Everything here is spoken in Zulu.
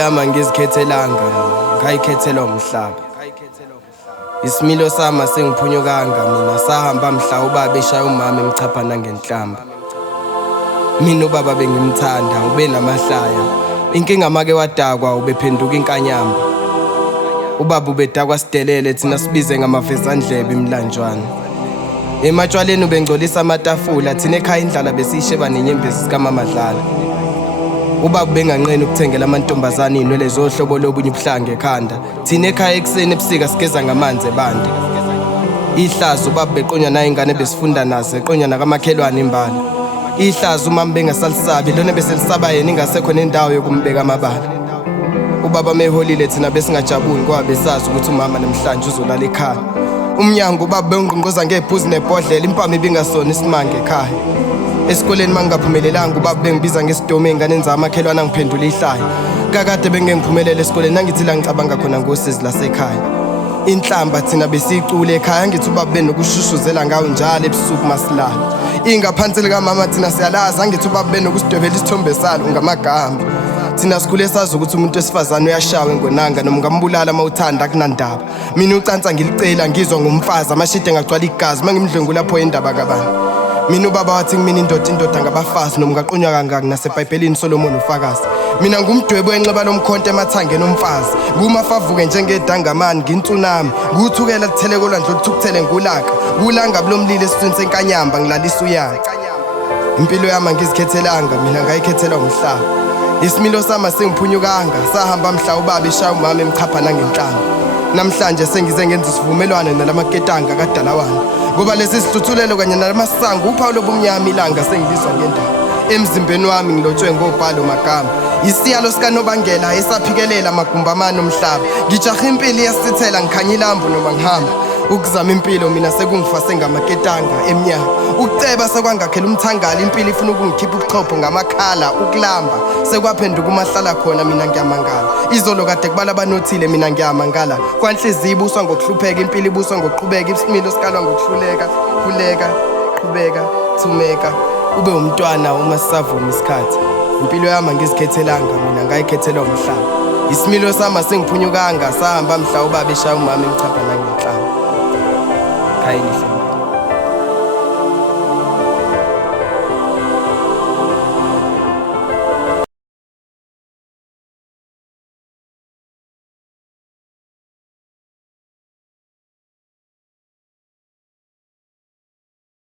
yami angizikhethelanga, ngayikhethelwa umhlaba. Isimilo sami sengiphunyukanga mina, sahamba mhla ubaba eshaya umama emchapha nangenhlamba. Mina ubaba bengimthanda, ube namahlaya. Inkinga make wadakwa ubephenduka inkanyamba. Ubaba ubedakwa sidelele thina sibize ngamavezandlebe imlanjwana. Ematshwaleni ubengcolisa amatafula thina ekhaya indlala besiyisheba nenyembezi zikaMamadlala. Ubaba benganqeni ukuthengela amantombazane inwele zohlobo lobunye ubuhlanga ekhanda. Thina ekhaya ekseni ebusika sigeza ngamanzi ebande. Ihlazo ubaba beqonya nayo ingane besifunda nazo, eqonya nakamakhelwane imbala. Ihlazo umama bengasalisabi, lona beselisaba yena ingasekho nendawo yokumbeka amabala. Ubaba meholile thina besingajabuli ngoba besazi ukuthi umama namhlanje uzolala ekhaya. Umnyango ubaba bengqonqoza ngebhuzi nebhodlela, impama ibingasona isimanga ekhaya. Esikoleni mangaphumelelanga ubaba bengibiza ngesidome enganeni zamakhelwane angiphendula ihlaya. Kakade bengengiphumelele esikoleni nangithi la ngicabanga khona ngosizi lasekhaya. Inhlamba thina besicule ekhaya, ngithi ubaba benokushushuzela ngawo njalo ebusuku masilala. Ingaphansi lika mama thina siyalaza, ngithi ubaba benokusidwebela isithombe salo ngamagama. Thina sikhule sazi ukuthi umuntu wesifazane uyashawa engonanga noma ungambulala mawuthanda kunandaba. Mina ucansa ngilicela ngizwa ngumfazi amashide ngagcwala igazi mangimdlengula lapho indaba kabani. Mina ubaba wathi kumina indoda ngabafazi noma ungaqonywa kangaka naseBhayibhelini Solomon ufakazi. Mina ngumdwebu wenxeba lomkhonto emathangeni omfazi. Ngumafavuke njengedangamani ngintsunami. Nguthukela litheleko lwandle oluthukuthele ngulaka. Kulanga bulomlilo esithweni senkanyamba ngilalisa uyaca. Impilo yami angizikhethelanga mina, ngayikhethelwa umhlaba. Isimilo sami sengiphunyukanga, sahamba mhla ubaba eshaya umama emchapha nangenhlamba. Namhlanje sengize ngenza isivumelwano nalamaketanga kaDalawane. Ngoba lesi sihluthulelo kanye nalamasango uphawu lobumnyama ilanga sengibizwa ngendaba. Emzimbeni wami ngilotshwe ngobhalo magama. Isiyalo sikaNobangela esaphikelela amagumbamani omhlaba. Ngijaha impilo yasithela ngikhanya ilambu noma ngihamba. Ukuzama impilo mina sekungifase ngamaketanga emnyama. Ukuceba sekwangakhela umthangala, impilo ifuna ukungikhipha ubuchopho ngamakhala. Ukulamba sekwaphenduka umahlala khona, mina ngiyamangala. Izolo kade kubala banothile, mina ngiyamangala. Kwanhliziyo ibuswa ngokuhlupheka, impilo ibuswa ngokuqhubeka. Isimilo sikalwa ngokuhluleka, kuleka, qhubeka, thumeka. Ube umntwana uma sisavuma isikhathi. Impilo yami angizikhethelanga mina, ngayikhethelwa umhlaba. Isimilo sami sengiphunyukanga, sahamba mhla ubaba eshaya umama emchapha nangenhlamba. Khayelihle.